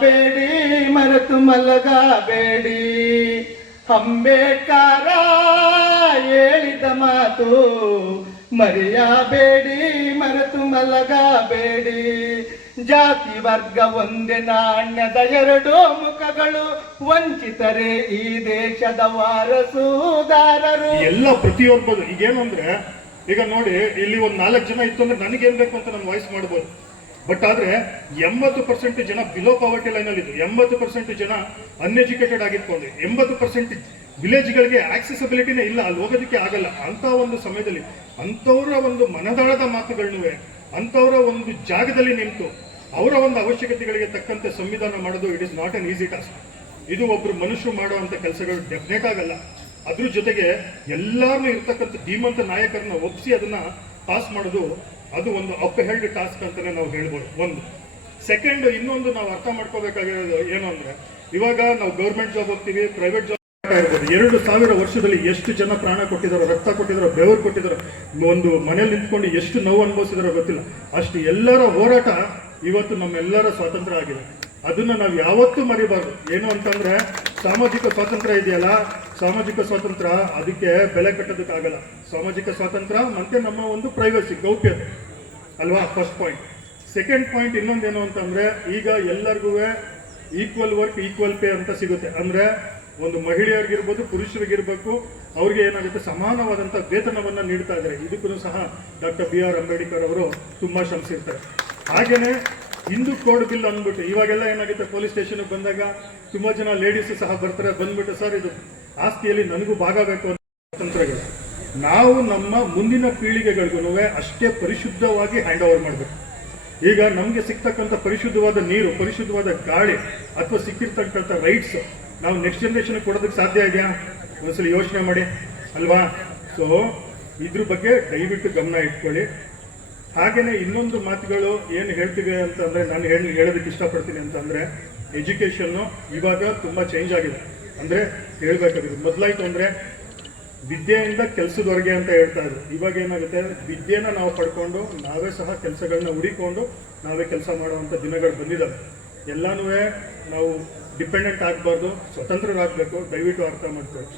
ಮರೆಯಬೇಡಿ, ಮರೆತು ಮಲಗಬೇಡಿ. ಅಂಬೇಡ್ಕರ ಹೇಳಿದ ಮಾತು ಮರೆಯಬೇಡಿ, ಮರೆತು ಮಲಗಬೇಡಿ. ಜಾತಿ ವರ್ಗ ಒಂದೇ ನಾಣ್ಯದ ಎರಡು ಮುಖಗಳು, ವಂಚಿತರೇ ಈ ದೇಶದ ವಾರಸುದಾರರು. ಎಲ್ಲ ಪ್ರತಿಯೊಬ್ಬರು ಈಗೇನು ಅಂದ್ರೆ, ಈಗ ನೋಡಿ ಇಲ್ಲಿ ಒಂದು 4 ಜನ ಇತ್ತು ಅಂದ್ರೆ ನನಗೇನ್ ಬೇಕು ಅಂತ ನಾನು ವಾಯ್ಸ್ ಮಾಡ್ಬೋದು. ಬಟ್ ಆದ್ರೆ 80% ಜನ ಬಿಲೋ ಪಾವರ್ಟಿ ಲೈನ್ ಅಲ್ಲಿ ಇದ್ದು, 80% ಜನ ಅನ್ಎಜುಕೇಟೆಡ್ ಆಗಿಟ್ಕೊಂಡು, 80% ವಿಲೇಜ್ಗಳಿಗೆ ಆಕ್ಸೆಸಿಬಿಲಿಟಿನೇ ಇಲ್ಲ, ಅಲ್ಲಿ ಹೋಗೋದಕ್ಕೆ ಆಗಲ್ಲ. ಅಂತ ಒಂದು ಸಮಯದಲ್ಲಿ ಅಂಥವರ ಒಂದು ಮನದಾಳದ ಮಾತುಗಳನ್ನುವೆ ಅಂಥವರ ಒಂದು ಜಾಗದಲ್ಲಿ ನಿಂತು ಅವರ ಒಂದು ಅವಶ್ಯಕತೆಗಳಿಗೆ ತಕ್ಕಂತೆ ಸಂವಿಧಾನ ಮಾಡೋದು it is not an easy task. ಇದು ಒಬ್ರು ಮನುಷ್ಯರು ಮಾಡುವಂತ ಕೆಲಸಗಳು ಡೆಫಿನೆಟ್ ಆಗಲ್ಲ. ಅದ್ರ ಜೊತೆಗೆ ಎಲ್ಲಾರನ್ನೂ ಇರ್ತಕ್ಕಂಥ ಧೀಮಂತ ನಾಯಕರನ್ನ ಒಪ್ಪಿಸಿ ಅದನ್ನ ಪಾಸ್ ಮಾಡೋದು ಅದು ಒಂದು ಅಪ್ ಹೆಲ್ಡ್ ಟಾಸ್ಕ್ ಅಂತಾನೆ ನಾವು ಹೇಳ್ಬೋದು. ಒಂದು ಸೆಕೆಂಡ್, ಇನ್ನೊಂದು ನಾವು ಅರ್ಥ ಮಾಡ್ಕೋಬೇಕಾಗಿರೋದು ಏನು ಅಂದ್ರೆ, ಇವಾಗ ನಾವು ಗೌರ್ಮೆಂಟ್ ಜಾಬ್ ಹೋಗ್ತೀವಿ, ಪ್ರೈವೇಟ್ ಜಾಬ್ ಇರ್ಬೋದು. 2000 ವರ್ಷದಲ್ಲಿ ಎಷ್ಟು ಜನ ಪ್ರಾಣ ಕೊಟ್ಟಿದಾರೋ, ರಕ್ತ ಕೊಟ್ಟಿದಾರೋ, ಬೆವರು ಕೊಟ್ಟಿದಾರೋ, ಒಂದು ಮನೇಲಿ ನಿಂತ್ಕೊಂಡು ಎಷ್ಟು ನೋವು ಅನುಭವಿಸಿದಾರೋ ಗೊತ್ತಿಲ್ಲ. ಅಷ್ಟು ಎಲ್ಲರ ಹೋರಾಟ ಇವತ್ತು ನಮ್ಮೆಲ್ಲರ ಸ್ವಾತಂತ್ರ್ಯ ಆಗಿದೆ. ಅದನ್ನ ನಾವು ಯಾವತ್ತೂ ಮರಿಬಾರ್ದು. ಏನು ಅಂತಂದ್ರೆ, ಸಾಮಾಜಿಕ ಸ್ವಾತಂತ್ರ್ಯ ಇದೆಯಲ್ಲ, ಸಾಮಾಜಿಕ ಸ್ವಾತಂತ್ರ್ಯ ಅದಕ್ಕೆ ಬೆಲೆ ಕಟ್ಟೋದಕ್ಕಾಗಲ್ಲ. ಸಾಮಾಜಿಕ ಸ್ವಾತಂತ್ರ್ಯ ಮತ್ತೆ ನಮ್ಮ ಒಂದು ಪ್ರೈವಸಿ, ಗೌಪ್ಯತೆ ಅಲ್ವಾ, ಫಸ್ಟ್ ಪಾಯಿಂಟ್. ಸೆಕೆಂಡ್ ಪಾಯಿಂಟ್ ಇನ್ನೊಂದೇನು ಅಂತಂದ್ರೆ, ಈಗ ಎಲ್ಲರಿಗೂ ಈಕ್ವಲ್ ವರ್ಕ್ ಈಕ್ವಲ್ ಪೇ ಅಂತ ಸಿಗುತ್ತೆ. ಅಂದ್ರೆ ಒಂದು ಮಹಿಳೆಯರಿಗಿರ್ಬೋದು, ಪುರುಷರಿಗಿರ್ಬೇಕು, ಅವ್ರಿಗೆ ಏನಾಗುತ್ತೆ ಸಮಾನವಾದಂಥ ವೇತನವನ್ನು ನೀಡ್ತಾ ಇದ್ದಾರೆ. ಇದಕ್ಕೂ ಸಹ ಡಾಕ್ಟರ್ BR ಅಂಬೇಡ್ಕರ್ ಅವರು ತುಂಬಾ ಶ್ರಮಿಸಿರ್ತಾರೆ. ಹಾಗೇನೆ ಹಿಂದೂ ಕೋಡ್ ಬಿಲ್ ಅಂದ್ಬಿಟ್ಟು ಇವಾಗೆಲ್ಲ ಏನಾಗುತ್ತೆ, ಪೊಲೀಸ್ ಸ್ಟೇಷನ್ಗೆ ಬಂದಾಗ ತುಂಬಾ ಜನ ಲೇಡೀಸ್ ಸಹ ಬರ್ತಾರೆ, ಬಂದ್ಬಿಟ್ಟು ಸರ್ ಇದು ಆಸ್ತಿಯಲ್ಲಿ ನನಗೂ ಭಾಗ ಬೇಕು ಅಂತ ತಂತ್ರಗಳು. ನಾವು ನಮ್ಮ ಮುಂದಿನ ಪೀಳಿಗೆಗಳಿಗೂ ಅಷ್ಟೇ ಪರಿಶುದ್ಧವಾಗಿ ಹ್ಯಾಂಡ್ ಓವರ್ ಮಾಡಬೇಕು. ಈಗ ನಮಗೆ ಸಿಗ್ತಕ್ಕಂಥ ಪರಿಶುದ್ಧವಾದ ನೀರು, ಪರಿಶುದ್ಧವಾದ ಗಾಳಿ ಅಥವಾ ಸಿಕ್ಕಿರ್ತಕ್ಕಂಥ ರೈಟ್ಸ್ ನಾವು ನೆಕ್ಸ್ಟ್ ಜನರೇಷನ್ ಕೊಡೋದಕ್ಕೆ ಸಾಧ್ಯ ಇದೆಯಾ? ಒಂದ್ಸಲ ಯೋಚನೆ ಮಾಡಿ ಅಲ್ವಾ. ಸೊ ಇದ್ರ ಬಗ್ಗೆ ದಯವಿಟ್ಟು ಗಮನ ಇಟ್ಕೊಳ್ಳಿ. ಹಾಗೇನೆ ಇನ್ನೊಂದು ಮಾತುಗಳು ಏನು ಹೇಳ್ತೀವಿ ಅಂತಂದ್ರೆ, ನಾನು ಹೇಳೋದಕ್ಕೆ ಇಷ್ಟಪಡ್ತೀನಿ ಅಂತಂದ್ರೆ, ಎಜುಕೇಶನ್ನು ಇವಾಗ ತುಂಬಾ ಚೇಂಜ್ ಆಗಿದೆ. ಅಂದ್ರೆ ಹೇಳ್ಬೇಕಾಗಿದೆ, ಮೊದಲಾಯ್ತು ಅಂದ್ರೆ ವಿದ್ಯೆಯಿಂದ ಕೆಲಸದವರೆಗೆ ಅಂತ ಹೇಳ್ತಾ ಇದ್ರು. ಇವಾಗ ಏನಾಗುತ್ತೆ, ವಿದ್ಯೆನ ನಾವು ಪಡ್ಕೊಂಡು ನಾವೇ ಸಹ ಕೆಲಸಗಳನ್ನ ಹುಡಿಕೊಂಡು ನಾವೇ ಕೆಲಸ ಮಾಡುವಂಥ ದಿನಗಳು ಬಂದಿದ್ದಾವೆ. ಎಲ್ಲಾನು ನಾವು ಡಿಪೆಂಡೆಂಟ್ ಆಗಬಾರ್ದು, ಸ್ವತಂತ್ರರಾಗಬೇಕು. ದಯವಿಟ್ಟು ಅರ್ಥ ಮಾಡ್ಕೊಳ್ಳಿ.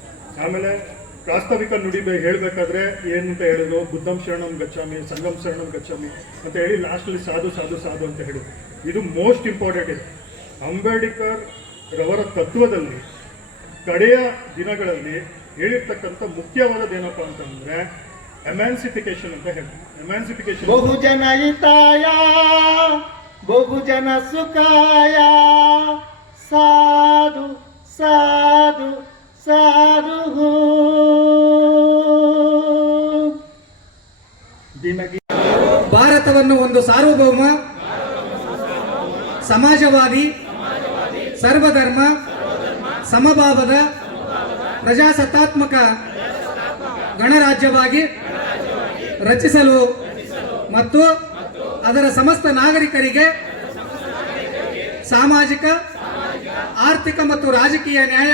ಆಮೇಲೆ ಪ್ರಾಸ್ತಾವಿಕ ನುಡಿ ಹೇಳಬೇಕಾದ್ರೆ ಏನಂತ ಹೇಳಿದ್ರು, ಬುದ್ಧಂ ಶರಣಂ ಗಚ್ಚಾಮಿ, ಸಂಗಂ ಶರಣಂ ಗಚ್ಚಾಮಿ ಅಂತ ಹೇಳಿ ಲಾಸ್ಟಲ್ಲಿ ಸಾಧು ಸಾಧು ಸಾಧು ಅಂತ ಹೇಳಿದ್ರು. ಇದು ಮೋಸ್ಟ್ ಇಂಪಾರ್ಟೆಂಟ್ ಇದೆ. ಅಂಬೇಡ್ಕರ್ ರವರ ತತ್ವದಲ್ಲಿ ಕಡೆಯ ದಿನಗಳಲ್ಲಿ ಹೇಳಿರ್ತಕ್ಕಂಥ ಮುಖ್ಯವಾದದ್ದೇನಪ್ಪ ಅಂತಂದ್ರೆ ಎಮ್ಯಾನ್ಸಿಫಿಕೇಶನ್ ಅಂತ ಹೇಳಿ. ಎಮ್ಯಾನ್ಸಿಫಿಕೇಶನ್ ಬಹುಜನ ಹಿತಾಯ ಬಹುಜನ ಸುಖಾಯ ಸಾಧು ಸಾಧು ಸಾಧು. ಭಾರತವನ್ನು ಒಂದು ಸಾರ್ವಭೌಮ, ಸಮಾಜವಾದಿ, ಸರ್ವಧರ್ಮ, ಸಮಭಾವದ, ಪ್ರಜಾಸತ್ತಾತ್ಮಕ ಗಣರಾಜ್ಯವಾಗಿ ರಚಿಸಲು ಮತ್ತು ಅದರ ಸಮಸ್ತ ನಾಗರಿಕರಿಗೆ ಸಾಮಾಜಿಕ, ಆರ್ಥಿಕ ಮತ್ತು ರಾಜಕೀಯ ನ್ಯಾಯ